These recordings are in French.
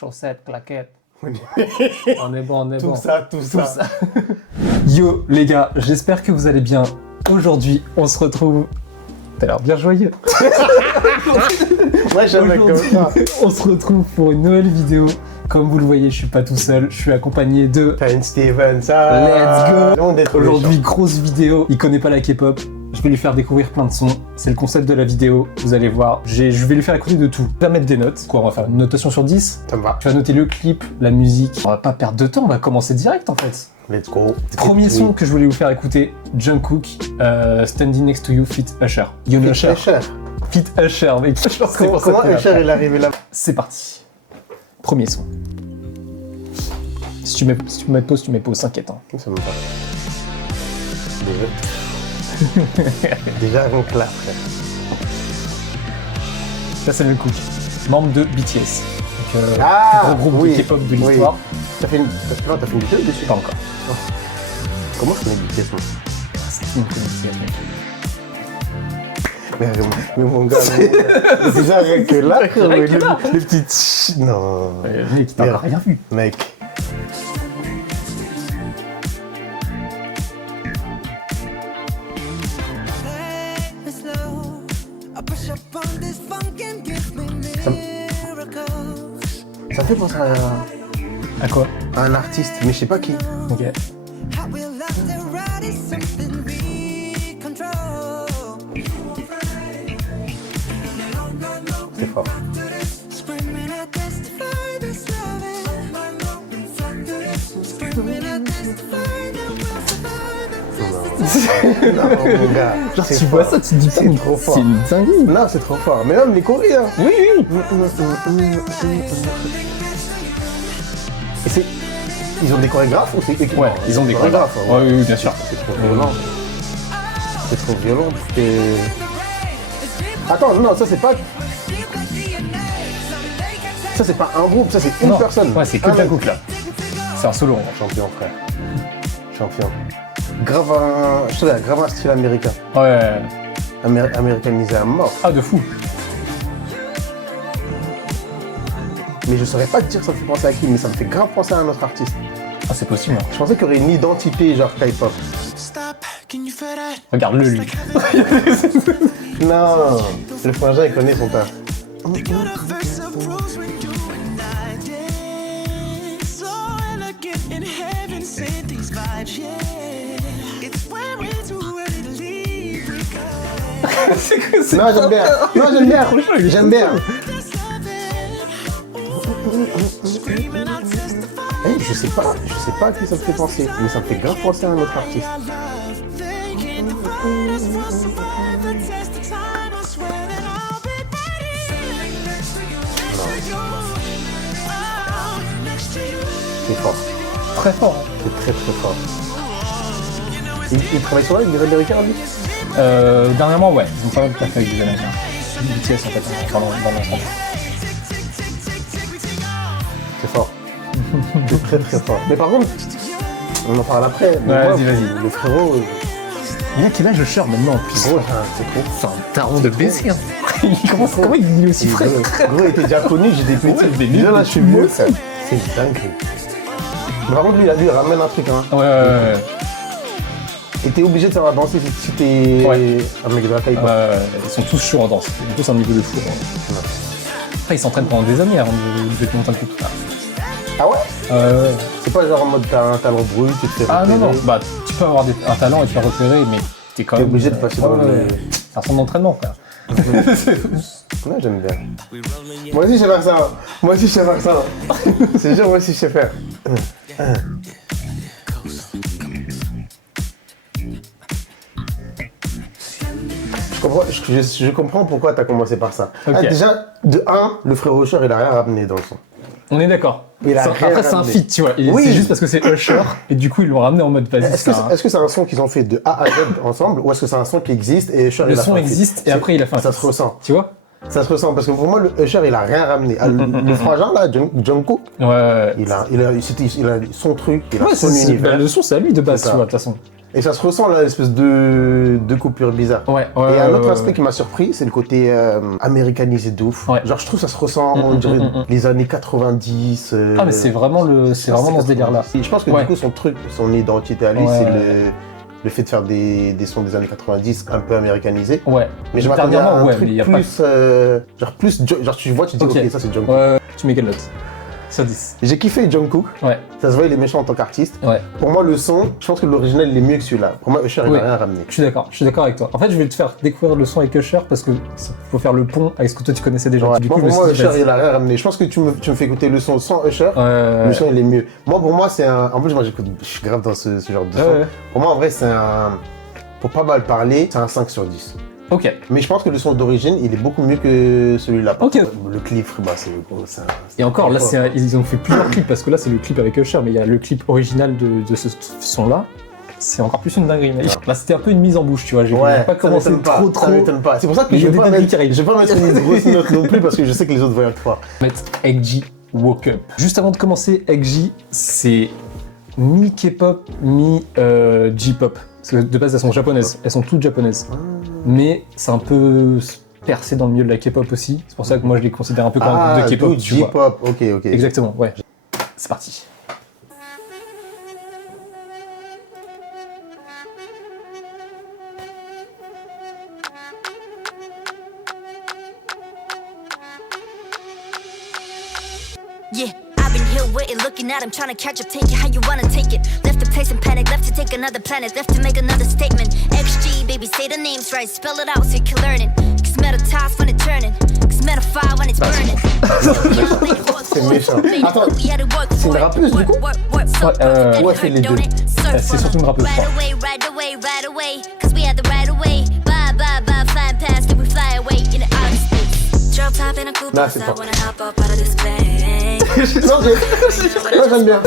chaussettes, claquettes. On est bon, on est bon. Tout ça. Yo les gars, j'espère que vous allez bien. Aujourd'hui, on se retrouve... T'as l'air bien joyeux. Moi, j'aime comme ça. On se retrouve pour une nouvelle vidéo. Comme vous le voyez, je suis pas tout seul, je suis accompagné de... Time Steven, Let's go. Let's go. Aujourd'hui, grosse vidéo. Il connaît pas la K-pop. Je vais lui faire découvrir plein de sons. C'est le concept de la vidéo. Vous allez voir. Je vais lui faire écouter de tout. On va mettre des notes. Quoi, on va faire une notation sur 10. Ça me va. Tu vas noter le clip, la musique. On va pas perdre de temps, on va commencer direct en fait. Let's go. Premier son que je voulais vous faire écouter, Jungkook, Standing Next to You, feat. Usher. Young Usher. Feat. Usher, mec. Je pense que Comment Usher est arrivé là? C'est parti. Premier son. Si tu mets pause, tu mets pause, t'inquiète. Hein. Ça me va. Déjà donc là, frère. Là, c'est Jungkook, membre de BTS. Donc, Ah, gros groupe oui, de K-pop de l'histoire. T'as fait une vidéo dessus? Pas encore. Comment je connais BTS, moi? C'est qui BTS, mec? Mais mon gars, déjà rien que là, les petites... Non. Mec, t'as rien vu. Mec. Ça me fait penser À quoi? à un artiste, mais je sais pas qui. Ok. C'est fort. Non, mon gars. Genre, tu vois ça, tu te dis c'est trop fort. C'est une dinguerie. Non, c'est trop fort. Mais même les Coréens. Oui. Et c'est... Ils ont des chorégraphes ou c'est eux qui... Ouais, ils ont des chorégraphes. Ouais. Oui, bien sûr. C'est trop violent. C'est trop violent. Attends, non, ça c'est pas... Ça c'est pas un groupe, ça c'est une personne. Ouais, c'est que Jungkook là. C'est un solo. Champion, frère. Champion. Grave un style américain. Ouais. Américanisé à mort. Ah, de fou. Mais je saurais pas te dire ça me fait penser à qui, mais ça me fait grave penser à un autre artiste. Ah, c'est possible. Hein. Je pensais qu'il y aurait une identité genre K-pop. Regarde-le, lui. Non, le frangin il connaît son taf. Non, j'aime bien. Non, j'aime bien. J'aime bien. Hey, je sais pas à qui ça me fait penser, mais ça me fait grave penser à un autre artiste. C'est fort. Très fort. Hein. C'est très fort. Il travaille sur là avec des Américains, lui? Dernièrement, ouais. Ils ont pas mal de taf avec des Américains. BTS en fait, dans l'ensemble. C'est fort. C'est très fort. Mais par contre, on en parle après. Ouais, vas-y. Le frérot... Il a quel âge Usher maintenant? Gros, c'est trop. C'est un taron de baiser. Hein. Comment il est aussi frais? Gros, il était déjà connu, j'étais petit. Déjà là, je suis vieux. C'est dingue. Mais par contre, lui, il ramène un truc. Hein. Ouais. Et t'es obligé de savoir danser si t'es un mec de la taille. Ils sont tous chauds en danse. Du coup, c'est un niveau de fou. Hein. Après, ils s'entraînent pendant des années avant de monter un coup. Ah ouais? C'est pas genre en mode t'as un talent brut, tu te fais repérer. Ah non, bah tu peux avoir un talent et te faire repérer, mais t'es quand même obligé de passer dans le... C'est un centre d'entraînement, frère. Ouais, j'aime bien. Moi aussi, je sais faire ça. C'est sûr, moi aussi, je sais faire. Je comprends pourquoi t'as commencé par ça. Okay. Ah, déjà, de 1, le frère Usher, il a rien ramené dans le son. On est d'accord. Après, c'est un feat, tu vois. Oui. C'est juste parce que c'est Usher, et du coup, ils l'ont ramené en mode vas-y. Est-ce que c'est un son qu'ils ont fait de A à Z ensemble, ou est-ce que c'est un son qui existe et Usher le son existe, et après, il a fait un ça se ressent. Tu vois? Ça se ressent, parce que pour moi, le Usher, il a rien ramené. Le frangin, là, Jungkook, ouais. il a son truc, il a son univers. Le son, c'est à lui de base, tu vois, de toute façon. Et ça se ressent là, l'espèce de coupure bizarre. Ouais, Et un autre aspect qui m'a surpris, c'est le côté américanisé de ouf. Ouais. Genre, je trouve que ça se ressent, on dirait les années 90. Ah, mais c'est vraiment, dans ce délire-là. Et je pense que du coup, son identité à lui, c'est le fait de faire des sons des années 90 un peu américanisés. Ouais. Mais je m'attendais à un mais truc y a plus, genre tu vois, tu te dis, ok, ça c'est Jungkook. Ouais, tu mets quelle note sur 10? J'ai kiffé Jungkook. Ouais. Ça se voit, il est méchant en tant qu'artiste. Ouais. Pour moi, le son, je pense que l'original, il est mieux que celui-là. Pour moi, Usher, il n'a rien à ramener. Je suis d'accord avec toi. En fait, je vais te faire découvrir le son avec Usher parce que faut faire le pont avec ce que toi tu connaissais déjà. Ouais. Du Pour coup, moi, Usher, il a rien à ramener. Je pense que tu me fais écouter le son sans Usher, le son, il est mieux. Moi, pour moi, c'est un... En plus, moi, je suis grave dans ce genre de son. Ouais. Pour moi, en vrai, c'est un... Pour pas mal parler, c'est un 5 sur 10. Ok. Mais je pense que le son d'origine, il est beaucoup mieux que celui-là. Ok. Le clip, bah, c'est... Et encore, là, ils ont fait plusieurs clips parce que là, c'est le clip avec Usher, mais il y a le clip original de ce son-là. C'est encore plus une dinguerie, mec. Là, c'était un peu une mise en bouche, tu vois. J'ai pas commencé trop. Ça m'étonne pas. C'est pour ça que je vais pas mettre une grosse note non plus parce que je sais que les autres vont être forts. Mettre Egg Woke Up. Juste avant de commencer, Egg, c'est mi-K-pop, mi-J-pop. Parce que de base, elles sont japonaises. Elles sont toutes japonaises. Mais c'est un peu percé dans le milieu de la K-pop aussi. C'est pour ça que moi, je les considère un peu comme un groupe de K-pop. J-pop, ok. Exactement, ouais. C'est parti. Yeah, I've been here waiting, looking at him, trying to catch up, take it how you wanna take it. Left the place in panic, left to take another planet, left to make another statement. XG, baby, say the names right, spell it out so you can learn it. Cause metal toss when it's turning, cause metal fire when it's burning. C'est méchant. Attends, c'est une rappeuse du coup? Ouais, c'est les deux. C'est surtout une rappeuse, je crois. Right away, cause we had the right away. Bye, flying past, and we fly away in the outer space. Drop top in a coupe, Là, I c'est fort. wanna hop up out of this plane. Non, j'aime bien.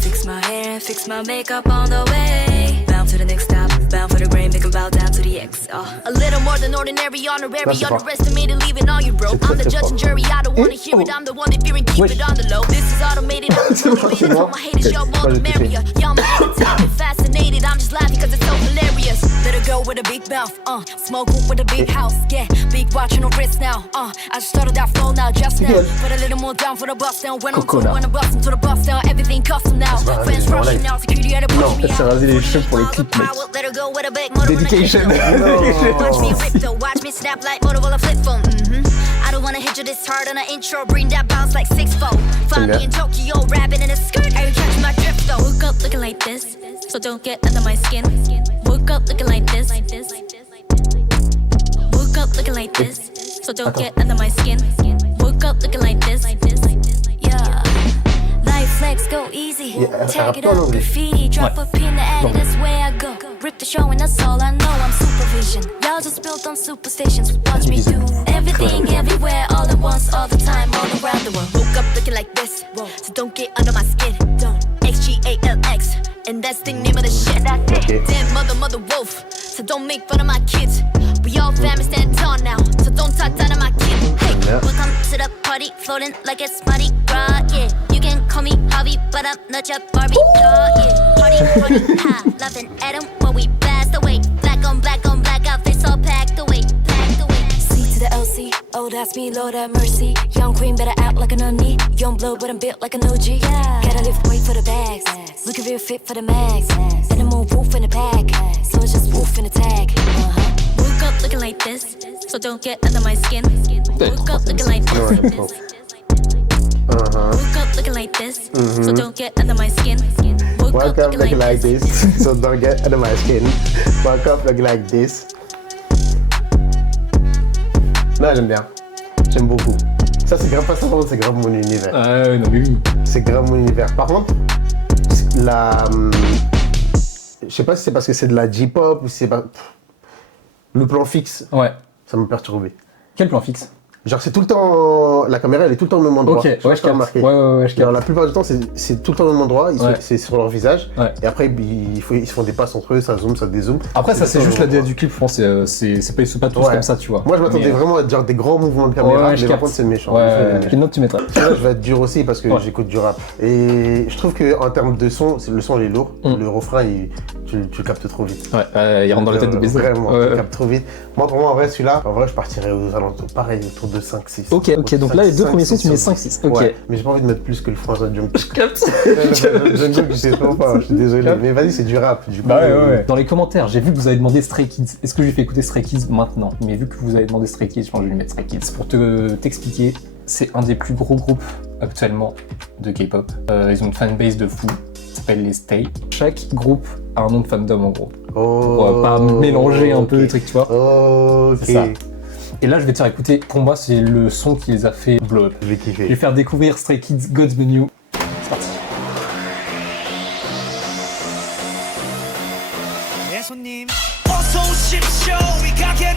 Fix my hair, fix my makeup on the way. Bound to the next stop, bound for the grain, make 'em bow down to the X. A little more than ordinary, honorary, That's fort. underestimated, leaving all you broke. I'm the judge and jury, I don't wanna hear it, I'm the one that fearing, keep it on the low. This is automated, I'm totally moi. my haters, y'all more the Moi, j'ai merrier. Y'all my entertainment, fascinated, I'm just laughing cause it's so hilarious. Let her go with a big mouth, smoke with a big house, yeah, big watch on her wrist now, I just started that flow now, just now. Put a little more down for the bust down, when I'm cool, when I'm busting to the bust down, everything custom now. Friends rushing now, security at a push me Elle s'est out. rasé les cheveux pour le clip, mec. Let her go with a big Dedication. Watch me rip though, watch me snap like Motorola flip phone. I don't wanna hit you this hard on an intro, bring that bounce like 6-4. Find me in Tokyo, rapping in a skirt. Are you catching my drift though? Woke up looking like this, so don't get under my skin. Woke up looking like this. Woke up looking like this, so don't get under my skin. Woke up looking like this. Yeah. Life flex, go easy. Yeah, Tag it up, graffiti, drop a pin to add it, that's where I go. Rip the show and that's all I know, I'm supervision. Y'all just built on superstitions, watch me do everything, everywhere, all at once, all the time, all around the world. Woke up looking like this, so don't get under my skin. XGALX, and that's the name of the shit. That's it. Okay. Damn mother wolf, so don't make fun of my kids. We all family stand tall now, so don't talk down to my kid. Hey, welcome to the party, floating like it's Mardi Gras, yeah. You can call me Harvey, but I'm not your Barbie doll, yeah. Party, ha, laughing at him when we blast away. Black on black, outfits all packed away. C to the LC, oh that's me, Lord have mercy. Young queen better act like an onion. Young blood, but I'm built like an OG. Yeah. Gotta lift weight for the bags, looking real fit for the mags. And I'm more wolf in the pack, so it's just wolf in the tag. Woke up looking like this, so don't get under my skin. Woke up looking like this. Woke up looking like this, so don't get under my skin. Woke Woke up looking like this, so don't get under my skin. Woke up looking like this. Là, j'aime bien. J'aime beaucoup. Ça, c'est grave, ça, c'est grave mon univers. Non mais oui. C'est grave mon univers. Par contre, je sais pas si c'est parce que c'est de la J-pop ou si c'est pas... Le plan fixe, Ouais. ça m'a perturbé. Quel plan fixe? Genre, c'est tout le temps. La caméra, elle est tout le temps au même endroit. Ok, ouais, je capte. remarqué. Ouais, je Alors, capte. la plupart du temps, c'est tout le temps au même endroit. C'est sur leur visage. Ouais. Et après, ils se font des passes entre eux, ça zoome, ça dézoome. Après, ça, c'est juste la DA du clip, je pense. C'est pas, ils sont pas tous comme ça, tu vois. Moi, je m'attendais vraiment à genre des grands mouvements de caméra. Ouais, je mais par capte. contre, c'est méchant. Ouais, quelle note tu mettrais? Là, je vais être dur aussi parce que j'écoute du rap. Et je trouve qu'en termes de son, le son il est lourd. Le refrain, tu le captes trop vite. Ouais, il rentre dans la tête de baiser. Vraiment, tu le captes trop vite. Moi, pour moi, en vrai, celui-là, je partirais aux alentours, pareil, autour de 5-6. Ok, donc là, les deux premiers sons, tu mets 5-6. Ok. Ouais, mais j'ai pas envie de mettre plus que le François Jung. Je capte. Jung, je sais pas, je suis désolé. Mais vas-y, c'est du rap. Du coup, Bah ouais. Dans les commentaires, j'ai vu que vous avez demandé Stray Kids. Est-ce que j'ai fait écouter Stray Kids maintenant? Mais vu que vous avez demandé Stray Kids, je pense que je vais lui mettre Stray Kids. Pour t'expliquer, c'est un des plus gros groupes actuellement de K-pop. Ils ont une fanbase de fou. Ça s'appelle les Stay. Chaque groupe a un nom de fandom en gros. Pour pas mélanger un peu les trucs, tu vois. Ok. C'est ça. Et là, je vais te faire écouter. Pour moi, c'est le son qui les a fait blow up. Je vais kiffer. Je vais faire découvrir Stray Kids God's Menu. C'est parti.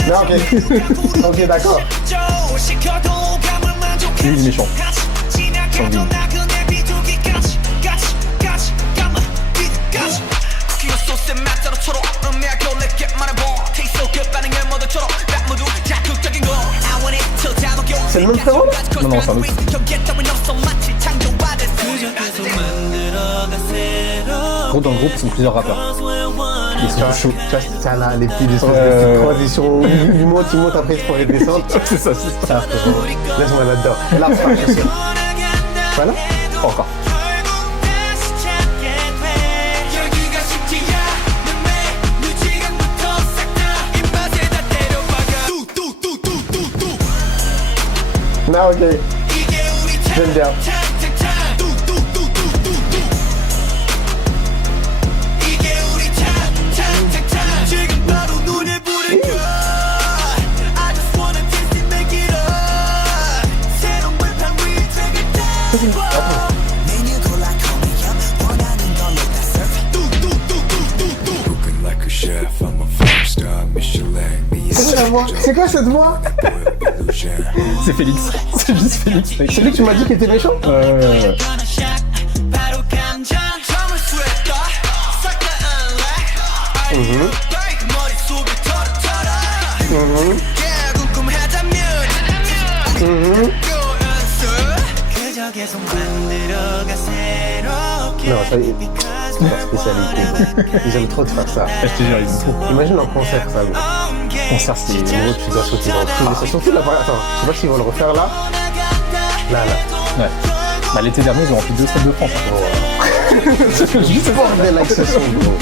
Non, ok, d'accord. Lui, il est méchant. Sanguine. C'est le même frérot? Non, c'est un autre. Gros, dans le groupe, ils sont plusieurs rappeurs. Ils sont chauds. Tu vois, ça là, les petits de transition. Ils montent après, ils se font les descentes. C'est ça. Laisse-moi là-dedans. Là, c'est pas sûr. Voilà. Pas encore. Non, ok. J'aime bien. C'est quoi cette voix? C'est Félix. C'est juste Félix, mec. C'est lui que tu m'as dit qu'il était méchant? Ouais. Non, ça y est. C'est leur spécialité. Ils aiment trop de faire ça. Je te jure, ils sont trop. Imagine en concert, ça, gros. Concert, c'est Gros, tu dois sauter dans tous les sens. Surtout là, attends, je sais pas s'ils vont le refaire là. Là. Ouais. Bah, l'été dernier, ils ont rempli 2 stades de France. Juste bordel avec ce son, gros.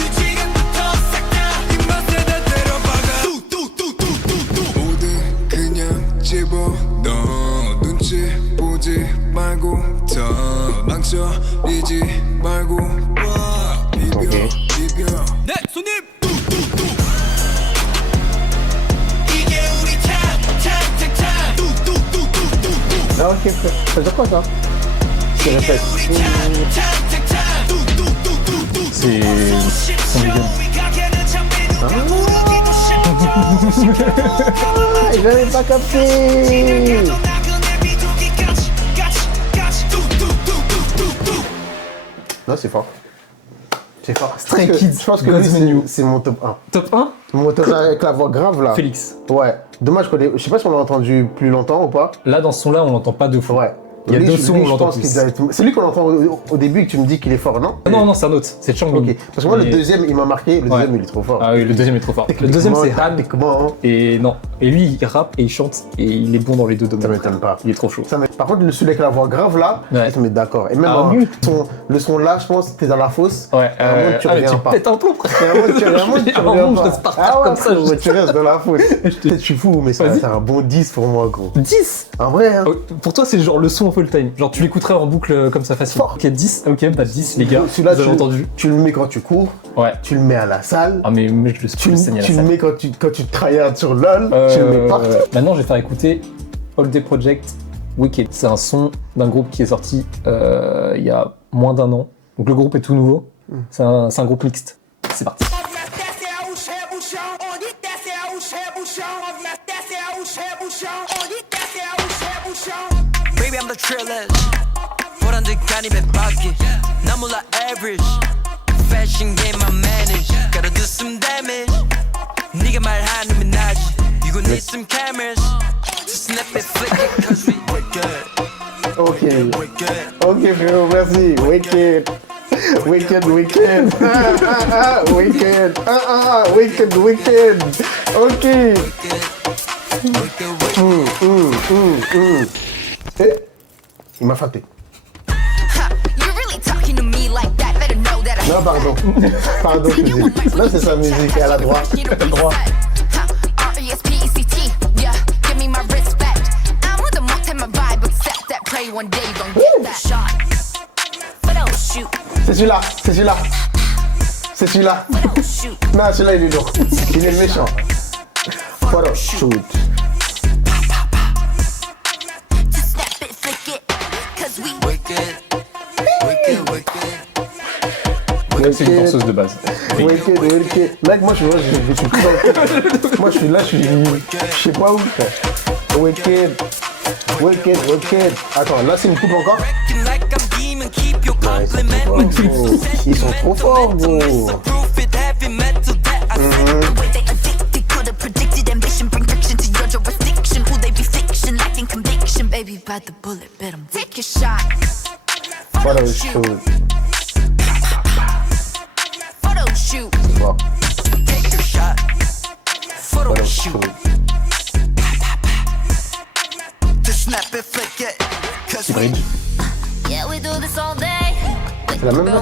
Ah ok, ça veut dire quoi ça? Je répète. C'est son milieu. J'avais pas capté. Non, c'est fort. C'est fort. Stray Kids, je pense que God's lui, Menu. c'est mon top 1. Top 1? Mon top 1 avec la voix grave là. Félix. Ouais. Dommage, je sais pas si on l'a entendu plus longtemps ou pas. Là, dans ce son-là, on l'entend pas de fou. Ouais. Il y a Lui, 2 sons où on je l'entend pense plus. qu'il doit être- C'est lui qu'on entend au début et que tu me dis qu'il est fort, non? Non, c'est un autre. C'est Changbin. Ok. Parce que moi, le deuxième, il m'a marqué. Le deuxième, il est trop fort. Ah oui, le deuxième est trop fort. Le deuxième, c'est Han. Techniquement, Et non. Et lui, il rappe et il chante et il est bon dans les deux domaines. ça m'étonne pas. Il est trop chaud. Par contre, celui avec la voix grave là, Ouais. je te mets d'accord. Et même Ah oui. le son là, je pense que t'es dans la fosse. Ouais, À un moment, tu mais reviens tu pas. pètes un plomb, frère. À un moment, tu À un moment, reviens je pas. reste par terre comme ça, frérot, tu restes dans la fosse. Je suis fou, mais Vas-y. c'est un bon 10 pour moi, gros. 10. En vrai, hein. Pour toi, c'est genre le son full time. Genre, tu l'écouterais en boucle comme ça facile. Fort. Ok, 10. Ok, bah 10, les gars. Celui-là, vous avez entendu. tu le mets quand tu cours, Ouais. tu le mets à la salle, Ah, mais mec, je tu le saigne à la le salle. mets quand tu tryhards sur LOL, tu le mets partout. Maintenant, je vais faire écouter All Day Project Wicked. C'est un son d'un groupe qui est sorti il y a moins d'1 an. Donc, le groupe est tout nouveau. C'est un groupe mixte. C'est parti. Onde desce é os rebuchão, onde desce é os rebuchão, onde desce é os baby I'm the trillest 보란 듯 가니면 밖에 나 몰라 average Fashion game I manage Gotta do some damage 네가 말하는 나지 You gon' need some cameras To snap it, flick it Cause we wicked Ok. Ok frérot, merci. Wicked. Wicked, wicked. Wicked. Wicked, wicked. Ok. Eh? Il m'a fâté. Non, pardon. Pardon, je dis. Là, c'est sa musique. Elle a droit. Elle a droit. C'est celui-là, c'est celui-là. C'est celui-là. Non, celui-là, il est lourd. Il est méchant. Photo shoot. C'est une danseuse de base. Wicked, wicked. Mec, moi, je suis plus dans le truc. Moi, je suis là, je sais pas où, frère. Wicked. Wicked, wicked. Attends, là, c'est une coupe encore. Ils sont trop forts, gros. Photo shoot. Wow. Photo shoot. Bridge. C'est la même meuf? Non,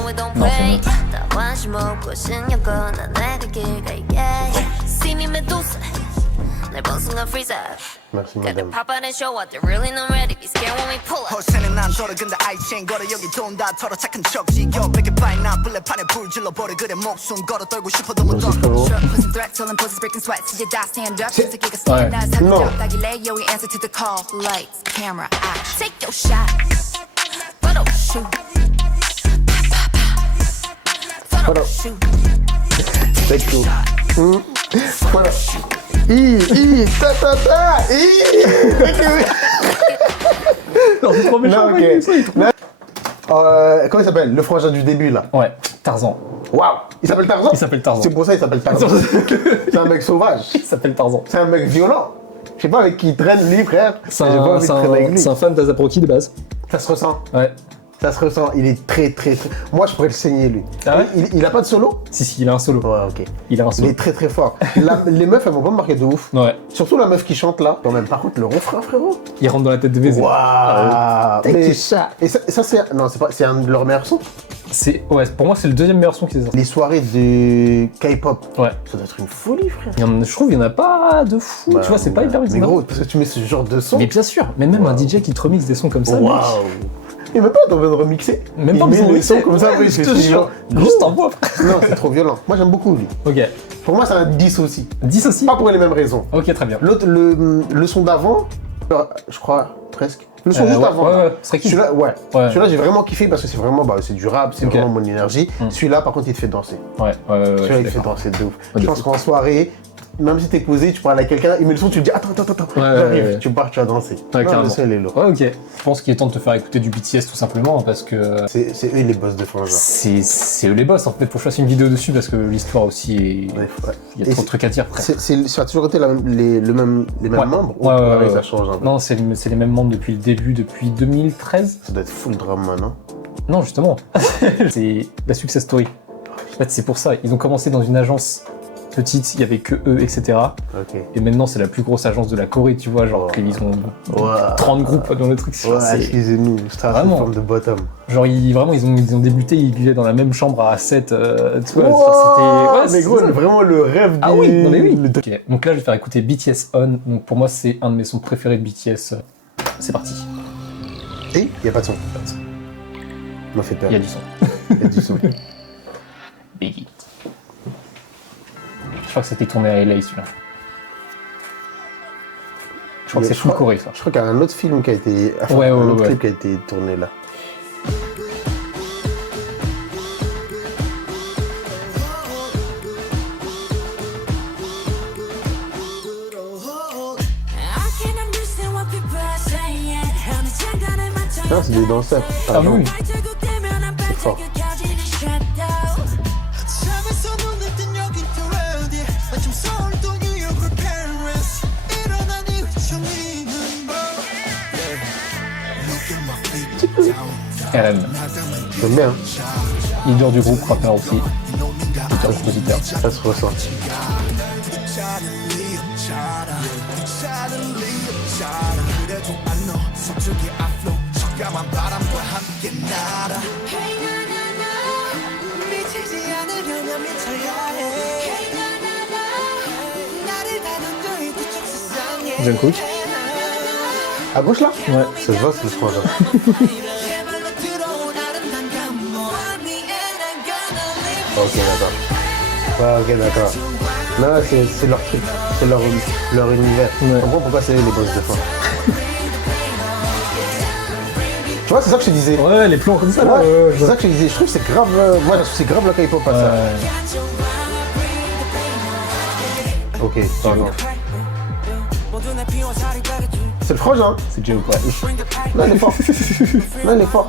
c'est Merci madame. Pop out and show up, they're really not ready. Be scared when we pull up. 허세는 난 서로 근데 아이체인 걸어 여기 돈다 털어 착한 척 지겨 뺏게 빠이 나 블랙판에 불 질러버려 그래 목숨 걸어 떨고 싶어도 못 떨어 Pussy threat, telling pussies breaking sweat. See your die stand up, just to kick a stand up. No. Yo, we answer to the call. Lights, camera, action. Take your shot. Photo shoot. Photo shoot. Take two. Photo shoot. Ta. Non, c'est trop méchant. Non, ok. Comment il s'appelle? Le frangin du début, là. Ouais, Tarzan. Waouh. Il s'appelle Tarzan? Il s'appelle Tarzan. C'est pour ça qu'il s'appelle Tarzan. C'est un mec sauvage. Il s'appelle Tarzan. C'est un mec violent. Je sais pas avec qui il traîne, lui, frère. C'est J'ai pas envie de traîner avec lui. un fan d'A$AP Rocky de base. Ça se ressent. Ouais. Ça se ressent. Il est très. Moi, je pourrais le saigner, lui. Ah ouais il a pas de solo? Si, il a un solo. Ouais, ok. Il a un Il solo. est très fort. Les meufs, elles vont pas me marquer de ouf. Ouais. Surtout la meuf qui chante là. Quand même, par contre, le refrain, frérot. Il rentre dans la tête de VZ. Waouh. Take chat. Et ça c'est. Non, c'est un de leurs meilleurs sons. Ouais, pour moi, c'est le deuxième meilleur son qu'ils aient sorti. Les soirées de K-pop. Ouais. Ça doit être une folie, frère. Je trouve qu'il n'y en a pas de fou. Bah, tu vois, c'est pas hyper Mais bizarre. gros, parce que tu mets ce genre de son. Mais bien sûr, mais même un DJ qui te remixe des sons comme ça. Waouh. mec. Et même pas t'as envie de remixer. Même pas il met besoin de les sons remixer. comme ça, oui, Je c'est te jure. Juste en voix. Non, c'est trop violent. Moi j'aime beaucoup lui. Ok. Pour moi c'est un 10 aussi. 10 aussi. Pas pour les mêmes raisons. Ok, très bien. L'autre, le son d'avant, je crois presque. Le son juste ouais, avant. ouais, ce serait kiff. Celui-là, ouais. Ouais. Celui-là j'ai vraiment kiffé parce que c'est vraiment, c'est du rap, c'est Ok. vraiment mon énergie. Celui-là par contre il te fait danser. Ouais, Celui-là je il suis te fait d'accord. danser de ouf. Ouais, Je pense qu'en soirée, même si t'es posé, tu parles à quelqu'un, il met le son, tu te dis attends, j'arrive, ouais. tu pars, tu vas danser. Ouais, Non, carrément. le son il est lourd. Ouais, ok. Je pense qu'il est temps de te faire écouter du BTS tout simplement parce que C'est eux les boss de frangin. c'est eux les boss. En fait, faut que je fasse une vidéo dessus parce que l'histoire aussi est. Ouais. Il y a trop de trucs à dire après. Ça a toujours été les mêmes Ouais. membres ou Ouais. ça change un peu? Non, c'est les mêmes membres depuis le début, depuis 2013. Ça doit être full drama, non? Non, justement. C'est la success story. En fait, c'est pour ça. Ils ont commencé dans une agence petite, il y avait que eux, etc. Ok. Et maintenant, c'est la plus grosse agence de la Corée, tu vois. Genre, ils ont Ouais. 30 groupes dans le truc. Ouais, C'est- excusez-nous, c'est une Vraiment. forme de bottom. Genre, ils ont débuté, ils vivaient dans la même chambre à 7. Tu vois, Wow, genre, mais gros, ça. vraiment le rêve Ah des- oui, non mais oui. le- Ok, donc là, je vais faire écouter BTS On. Donc pour moi, c'est un de mes sons préférés de BTS. C'est parti. Et il n'y a pas de son. M'a fait peur. Il y a du son. Il y a du son. Big Hit. Je crois que c'était tourné à LA, celui-là. Je crois que c'est Je full crois- Corée, ça. Je crois qu'il y a un autre film qui a été. Enfin, Ouais, un ouais, autre ouais. clip qui a été tourné là. I can't understand what people are saying. 어느 장단에 Non, c'est des danseurs. Ah oui. C'est fort. RM. J'aime bien. Leader du groupe, rappeur aussi. Auteur, compositeur. Ça se ressent. Jungkook. À gauche là? Ouais. Ça se voit, c'est le frangin. Ok, d'accord. Ouais, ok, d'accord. Non, c'est leur truc. C'est leur univers. Ouais. Je comprends pourquoi c'est les boss de fin. Tu vois, c'est ça que je te disais. Ouais, les plans comme ça, là. Ouais, c'est ça que je te disais. Je trouve que c'est grave. Moi, je trouve que c'est grave le K-pop à ça. Ok, pardon. C'est le frangin. C'est Jungkook, ouais. Là, il est fort. Là, il est fort.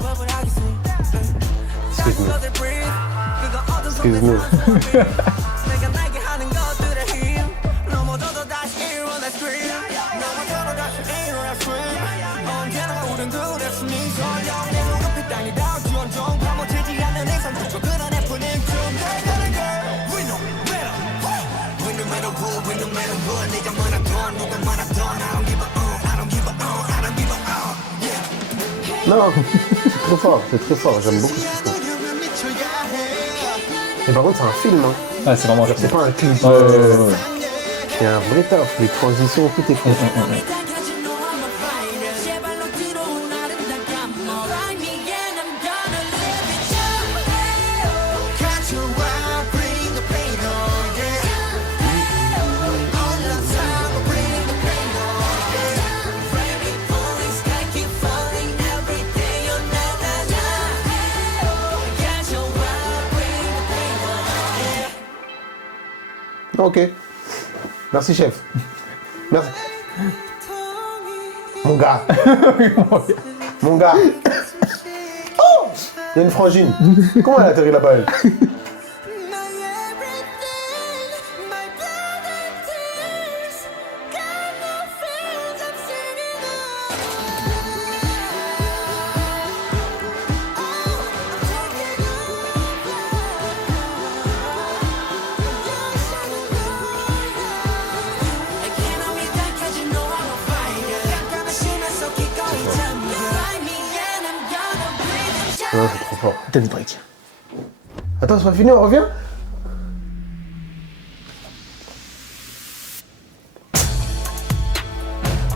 Excuse-nous. Excuse-nous. Non, c'est très fort, j'aime beaucoup ce qu'ils font. Et par contre, c'est un film, hein. Ah, c'est vraiment C'est pas un clip. ouais. C'est un vrai taf, les transitions, tout est fait. Ok. Merci, chef. Merci. Mon gars. Mon gars. Oh, il y a une frangine. Comment elle a atterri là-bas, elle? Non, c'est trop fort. Dance break. Attends, c'est pas fini, on revient?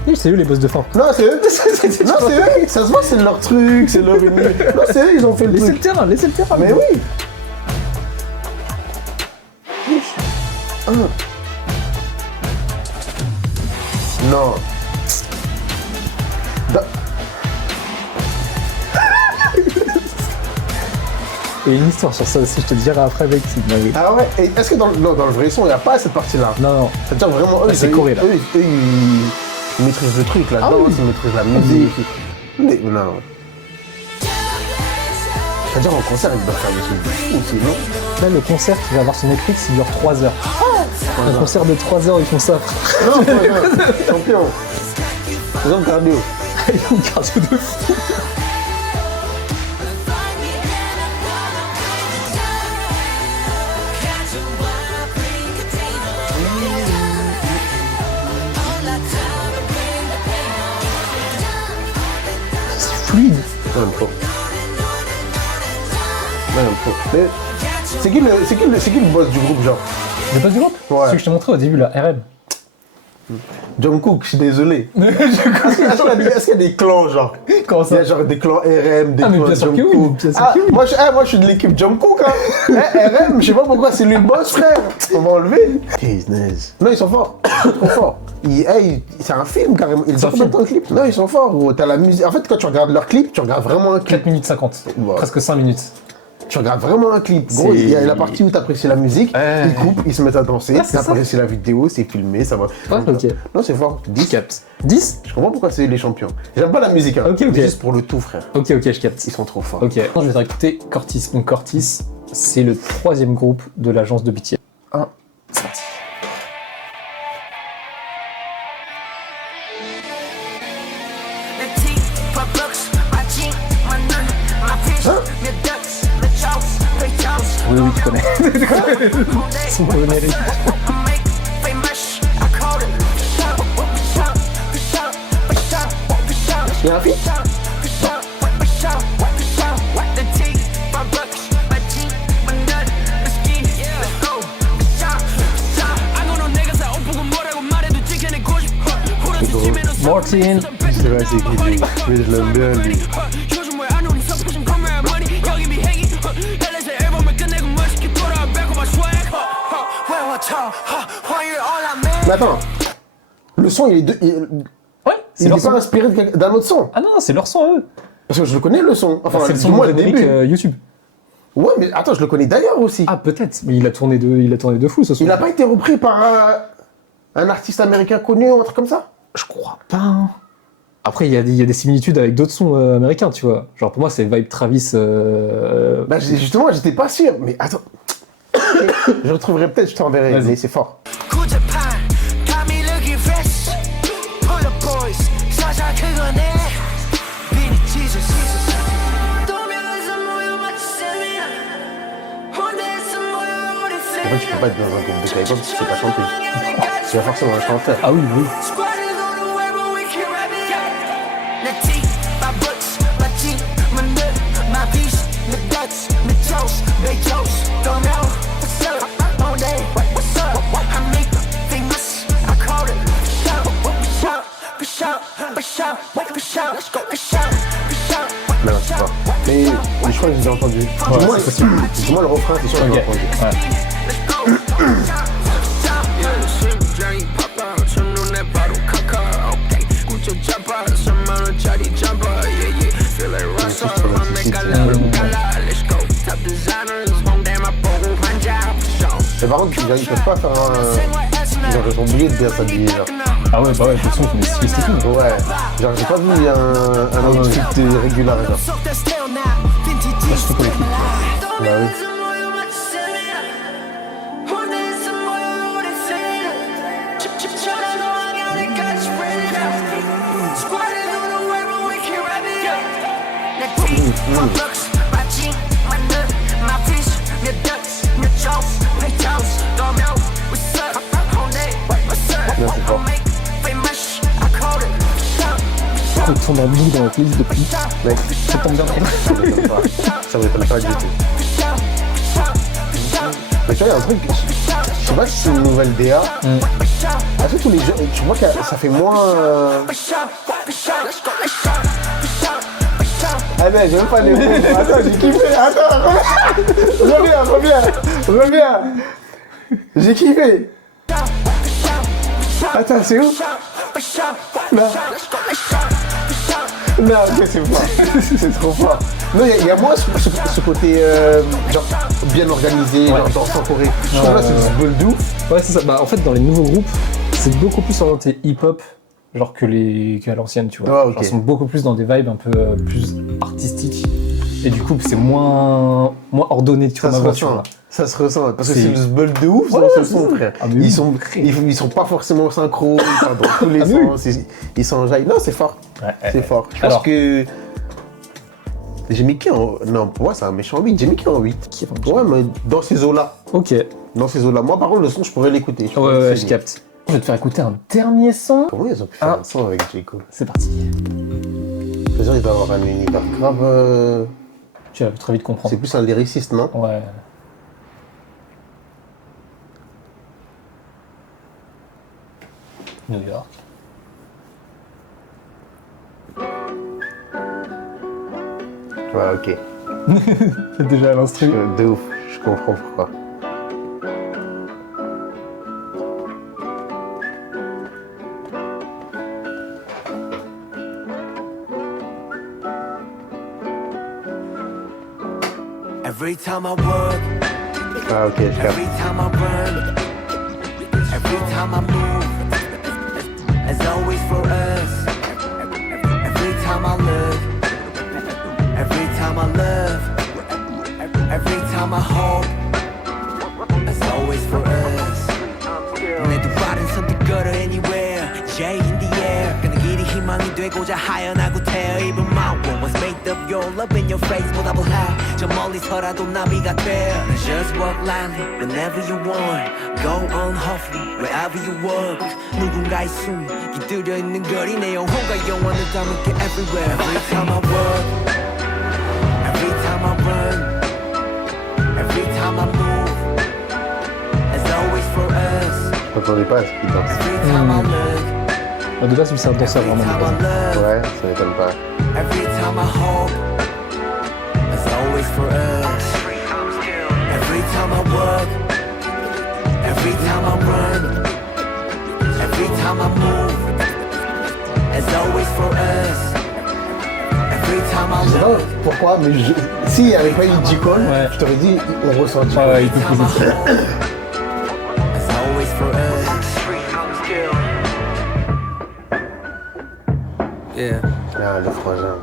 Oui, c'est eux les boss de fin. Non, c'est eux. Non, c'est eux. Ça se voit, c'est leur truc, c'est leur univers. Non, c'est eux, ils ont fait le Laissez le truc. terrain, laissez le terrain. Mais oui. Non. Et une histoire sur ça aussi, je te dirai après, mec, c'est une dinguerie. Ah ouais. Et est-ce que dans le vrai son, il n'y a pas cette partie-là? Non, non. C'est-à-dire vraiment eux, c'est Corée, là. Eux, ils maîtrisent le truc là. Ah dedans oui. Ils maîtrisent la musique. Mais non. C'est-à-dire en concert, ils doivent faire des trucs de fou aussi, non? Là, le concert qui va avoir sur Netflix, il dure 3 heures. Un concert de 3 heures, ils font ça. Non, champion. Ils ont le cardio. Ils ont une cardio de fou. C'est fluide. J'aime trop. J'aime trop. Mais c'est qui le boss du groupe, genre? Le boss du groupe? Ouais. C'est ce que je t'ai montré au début, là, RM. Jungkook, je suis désolé. Est-ce qu'il y a des clans, genre? Comment Il y ça? a genre des clans RM, des Ah, mais clans bien sûr que oui, Jungkook. bien sûr Ah, que oui. moi, je suis de l'équipe Jungkook, hein. RM, je sais pas pourquoi, c'est lui le boss, frère. On va enlever. Non, ils sont forts. Ils sont trop forts. C'est un film, carrément. Ils ont un film. combien de temps, le clip? Non, ils sont forts, gros. T'as la musique. En fait, quand tu regardes leur clip, tu regardes vraiment un clip. 4 minutes 50. Ouais. Presque 5 minutes. Tu regardes vraiment un clip. Gros, il y a la partie où tu apprécies la musique, Ouais. ils coupent, ils se mettent à danser, Ah, c'est tu apprécies la vidéo, c'est filmé, ça va. ok. Non, c'est fort. 10. Capte. 10. Je comprends pourquoi c'est les champions. J'aime pas la musique, hein. Ok, ok. Mais juste pour le tout, frère. Ok, je capte. Ils sont trop forts. Ok, je vais faire écouter Cortis. Donc Cortis, c'est le 3e groupe de l'agence de BTS. 1, c'est parti. Oui, tu connais. Son générique. Il y a un feat? Martin. C'est vrai, c'est qui lui? Mais je l'aime bien, lui. Mais attends, le son, il est Ouais, c'est il leur est pas son. inspiré d'un autre son. Ah non, c'est leur son à eux. Parce que je le connais, le son. Enfin, C'est le du son moins, le générique début. YouTube. Ouais, mais attends, je le connais d'ailleurs aussi. Ah peut-être, mais il a tourné de fou ce son. Il n'a pas été repris par un artiste américain connu ou un truc comme ça? Je crois pas. Hein. Après, il y a des similitudes avec d'autres sons américains, tu vois. Genre pour moi, c'est Vibe Travis. Bah, justement, j'étais pas sûr. Mais attends. Je retrouverai peut-être, je t'enverrai. Vas-y. Mais c'est fort. En fait, tu peux pas être dans un groupe de K-pop si tu sais pas chanter. Tu vas forcément un chanteur. Ah oui, oui. Non, c'est pas. Mais je crois que j'ai entendu. Ouais, Dis-moi, c'est possible. dis-moi le refrain, c'est sûr que Ok. j'ai entendu. Ouais. Mais par contre, ils peuvent pas faire un. Genre, ils sont obligés de bien s'habiller. Genre. Ah ouais, bah ouais, le son, il est styliste et tout. Ouais. Genre, j'ai pas vu un outfit régulier. Genre. Moi, je trouve pour les clips. Bah oui. Non, c'est fort. On tourne en boucle dans la playlist depuis. Mec, Ça tombe bien. ça m'étonne pas du tout. Mais tu vois, il y a un truc, je sais pas si c'est une nouvelle DA. Est-ce que tous les jeux, tu vois que ça fait moins. Ah mais j'aime pas les mots. Attends, j'ai kiffé. Attends, reviens. J'ai kiffé. Attends, c'est où? Là. Non, ok, c'est fort. C'est trop fort. Non, il y a moins ce côté genre bien organisé, Ouais. genre danse en Corée. Je trouve là, c'est du bol de ouf. Ouais, c'est ça. Bah, en fait, dans les nouveaux groupes, c'est beaucoup plus orienté hip-hop, genre qu'à l'ancienne, tu vois. Ah, ok. Genre, ils sont beaucoup plus dans des vibes un peu plus artistiques. Et du coup, c'est moins ordonné, tu vois, Ça ma se voix, tu ressent. vois. Ça se ressent. Parce que C'est- c'est du bol de ouf Ouais, dans ce c'est son, ça. frère. Ah, mais oui. Ils sont pas forcément synchro, ils parlent dans tous les Ah, mais oui. sens. Ils s'enjaillent. Non, c'est fort. C'est fort. Je pense Alors. que. J'ai mis qui en. Non, pour moi, c'est un méchant 8. J'ai mis qui en 8. Qui est un Ouais, mais dans ces eaux-là. Ok. Dans ces eaux-là. Moi, par contre, le son, je pourrais l'écouter. Ouais, pourrais ouais, le je saigner. capte. Je vais te faire écouter un dernier son. Comment ils ont pu faire Ah. un son avec J. Cole? C'est parti. Les gens, ils doivent avoir un univers grave. Tu vas très vite comprendre. C'est plus un lyriciste, non? Ouais. New York. Ouais, ok. C'est déjà l'instru. De ouf. Je comprends pourquoi. Every time I work, Ah, ok, je capte. every time I run, every time I move, as always for us. Every time I look, every time I love, every time I hope, as always for us. 내 두 발은 선택걸어 anywhere, J in the air. 그는 길이 희망이 되고자 하연하고 태어 입은 my world was made of your love in your face 보답을 해. 저 멀리서라도 나비가 돼. Just walk lightly whenever you want. Go on hopefully wherever you walk. 누군가의 숨 깃들여 있는 거리 내 영혼과 영원을 담을게 everywhere. Every time I walk, every time I run, every time I move, as always for us. Je m'attendais pas à ce qu'il danse. Every time I look, De base, lui, c'est un danseur every vraiment. time I love, Ouais, ça m'étonne pas. every time I hope, as always for us. Every time I work, every time I run, every time I move, as always for us. Every time I Je sais pas look, pourquoi, mais s'il n'y avait pas eu J. Cole, Ouais. je t'aurais dit, on ressent J. Cole. Ouais, il peut every time I poser ça. hope, as always for us. Yeah. Ah, le frangin.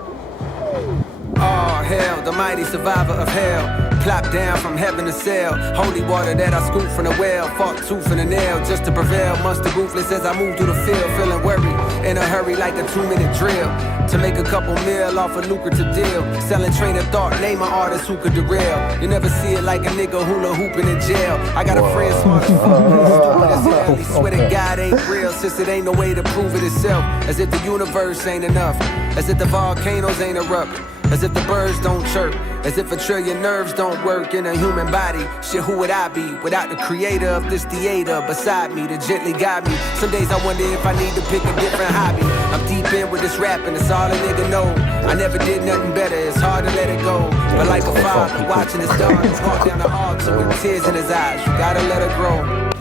Oh, hell, the mighty survivor of hell. Plop down from heaven to sail. Holy water that I scooped from the well. Fought tooth and a nail just to prevail. Monster ruthless as I move through the field. Feeling worried, in a hurry like a 2-minute drill. To make a couple mil off a lucrative deal. Selling train of thought, name an artist who could derail. You never see it like a nigga hula hooping in jail. I got a friend smart as fuck. Stupid as hell. He swear to God ain't real since it ain't no way to prove it itself. As if the universe ain't enough. As if the volcanoes ain't erupt. As if the birds don't chirp. As if a trillion nerves don't work in a human body. Shit, who would I be without the creator of this theater beside me to gently guide me? Some days I wonder if I need to pick a different hobby. I'm deep in with this rapping, it's all a nigga know. I never did nothing better, it's hard to let it go. But like a father watching his daughter walk down the altar with tears in his eyes, you gotta let her grow.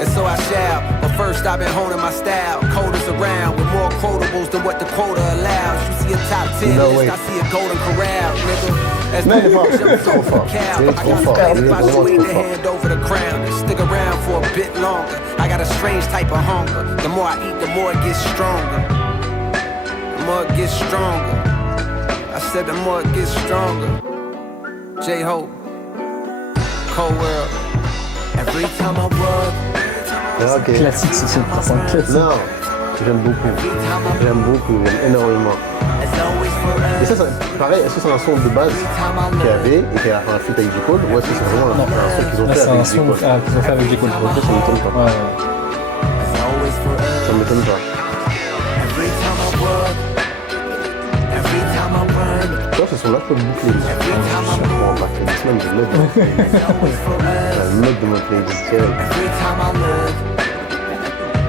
And so I shall, but first I've been honing my style. Coders around with more quotables than what the quota allows. You see a top 10 No list, way. I see a golden corral, nigga. As No, il est fort. jumps Trop over fort. the cow, Il est I trop got fort. faith Il est if I vraiment swing trop the fort. hand over the crown and stick around for a bit longer. I got a strange type of hunger. The more I eat, the more it gets stronger. The more it gets stronger. I said the more it gets stronger. J-Hope, Cold World. Every time I work, Ah, ok. Classique, c'est un classique. Non, j'aime beaucoup. J'aime beaucoup, j'aime énormément. as always for Et us. ça, pareil, est-ce que c'est un son de base qu'il y avait et qui a fait un feat avec J. Cole, ou est-ce que c'est vraiment un son qu'ils ont Là, fait c'est un avec J. son Cole? qu'ils ont fait avec J. Cole. Ok, ça m'étonne pas. Ouais. As always for us. Ça m'étonne pas. Every time I work, every time I run, Tu vois, ce son-là, je peux le boucler. every time I Bon, move, ma playlist, même, je le mets dans ma playlist. as always for Je us. le mets dans ma playlist direct. Every time I look,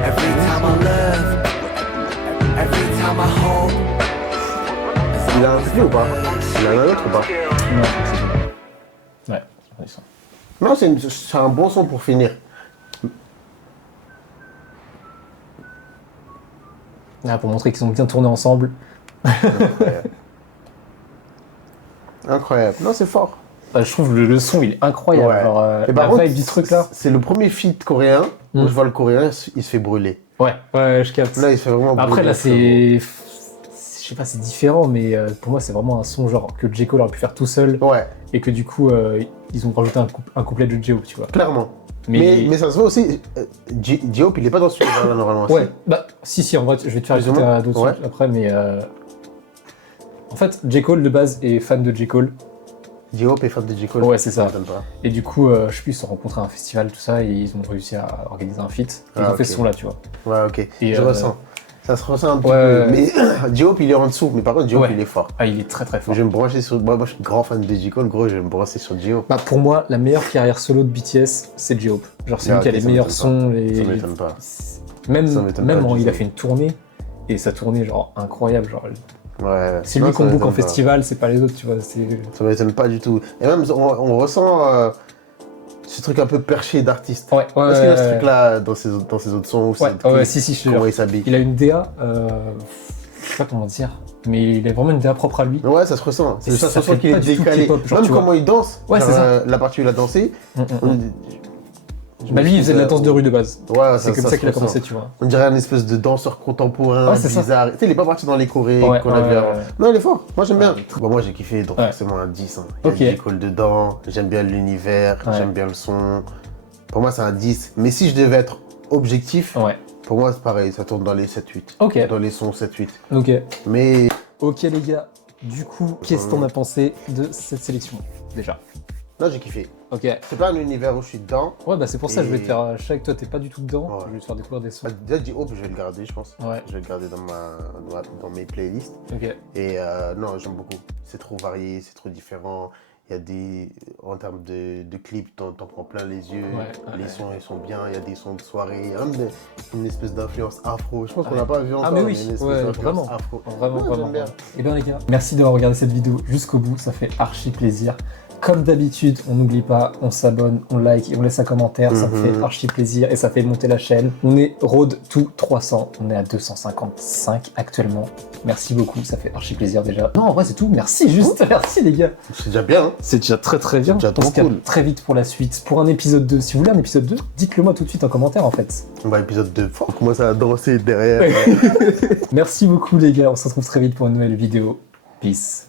every time I love, every time I hope. Il a un truc ou pas? Il en a un autre ou pas? Non, c'est bon. Ouais, c'est ça. Non, c'est un bon son pour finir. Ah, pour montrer qu'ils ont bien tourné ensemble. Incroyable. Non, c'est fort. Je trouve le son, il est incroyable. Ouais. Genre, Et par la contre, vibe du truc là. c'est le premier feat coréen où je vois le coréen, il se fait brûler. Ouais, ouais, je capte. Là, il se fait vraiment brûler. Après, là, c'est. Je sais pas, c'est différent, mais pour moi, c'est vraiment un son genre que J. Cole aurait pu faire tout seul. Ouais, Et que du coup, ils ont rajouté un couplet de J.O.P., tu vois. clairement. Mais ça se voit aussi, J.O.P. il est pas dans ce là normalement. Ouais, bah, si, en vrai, je vais te faire Plus ou écouter moins. à d'autres Ouais. trucs après, mais. En fait, J. Cole de base est fan de J. Cole. J.O.P. est fan de J. Cole. Ouais, c'est ça. m'étonne pas. Et du coup, je sais plus, ils se sont rencontrés à un festival, tout ça, et ils ont réussi à organiser un feat. Et ils ont ok. fait ce son-là, tu vois. Ouais, ok. Et, je ressens. Ça se ressent un petit ouais. peu. Mais J.O.P. il est en dessous. Mais par contre, J.O.P. Ouais. il est fort. Ah, il est très très fort. Je vais me brancher sur. Moi, je suis grand fan de J. Cole, gros, je vais me brancher sur J.O.P. Bah, pour moi, la meilleure carrière solo de BTS, c'est J.O.P. Genre, c'est Ah, lui qui a ok, les ça meilleurs m'étonne sons. pas. Et Ça m'étonne pas. Même, Ça m'étonne même pas du il a tout. fait une tournée, et sa tournée, genre, incroyable. Genre, Ouais. c'est Non, lui ça qu'on book m'étonne en pas. festival, c'est pas les autres, tu vois. Ça m'étonne pas du tout. Et même, on ressent ce truc un peu perché d'artiste. Ouais, ouais. Est-ce qu'il y a ce truc-là dans ses autres sons aussi? Ouais, si, je te Comment jure. il s'habille? Il a une DA, sais pas comment dire, mais il a vraiment une DA propre à lui. Ouais, ça se ressent. Et Ça se ça ressent fait qu'il pas est du tout décalé. K-pop, genre, Même tu vois. comment il danse. Ouais, genre, c'est ça. La partie où il a dansé. Bah lui, il faisait de la danse de rue de base. Ouais, C'est comme ça qu'il a se commencé, ressent. tu vois. On dirait un espèce de danseur contemporain, Ouais, c'est ça. bizarre. Tu sais, il est pas parti dans les chorés Ouais, qu'on a vu avant. ouais. Non, il est fort. Moi, j'aime bien. Bon, moi, j'ai kiffé, donc Ouais. forcément un 10. Hein. Il y a Ok. du J. Cole dedans. J'aime bien l'univers. Ouais. J'aime bien le son. Pour moi, c'est un 10. Mais si je devais être objectif, Ouais. pour moi, c'est pareil. Ça tourne dans les 7-8. Ok. Dans les sons 7-8. Ok. Mais Ok les gars, du coup, qu'est-ce que t'en as pensé de cette sélection déjà? là, j'ai kiffé. Ok. C'est pas un univers où je suis dedans. Ouais, bah c'est pour ça que je vais te Et- faire. Je sais que toi t'es pas du tout dedans. Ouais. Je vais te faire découvrir des sons. Déjà, dit Hope, je vais le garder, je pense. Ouais. Je vais le garder dans mes playlists. Ok. Et non, j'aime beaucoup. C'est trop varié, c'est trop différent. Il y a des. En termes de clips, t'en prends plein les yeux. Ouais, Les ouais. sons, ils sont bien. Il y a des sons de soirée. Il y a même une espèce d'influence afro. Je pense qu'on n'a pas vu encore. Ah mais oui, une espèce ouais, d'influence vraiment. afro. Vraiment, Ouais, vraiment. j'aime bien. Et bien les gars, merci d'avoir regardé cette vidéo jusqu'au bout, ça fait archi plaisir. Comme d'habitude, on n'oublie pas, on s'abonne, on like et on laisse un commentaire, ça me fait archi plaisir et ça fait monter la chaîne. On est road to 300, on est à 255 actuellement. Merci beaucoup, ça fait archi plaisir déjà. Non, en vrai c'est tout, merci juste, merci les gars. C'est déjà bien, hein. C'est déjà très très bien. C'est déjà On se trop capte cool. très vite pour la suite. Pour un épisode 2, si vous voulez un épisode 2, dites-le moi tout de suite en commentaire en fait. Bah, épisode 2. On commence à danser derrière. Merci beaucoup les gars, on se retrouve très vite pour une nouvelle vidéo. Peace.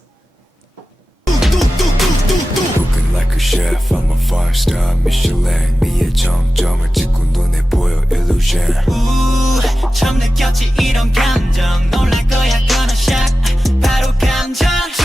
Cooking like a chef, I'm a 5-star Michelin. 네의 정점을 찍고 눈에 보여 illusion. 처음 느꼈지 이런 감정 놀라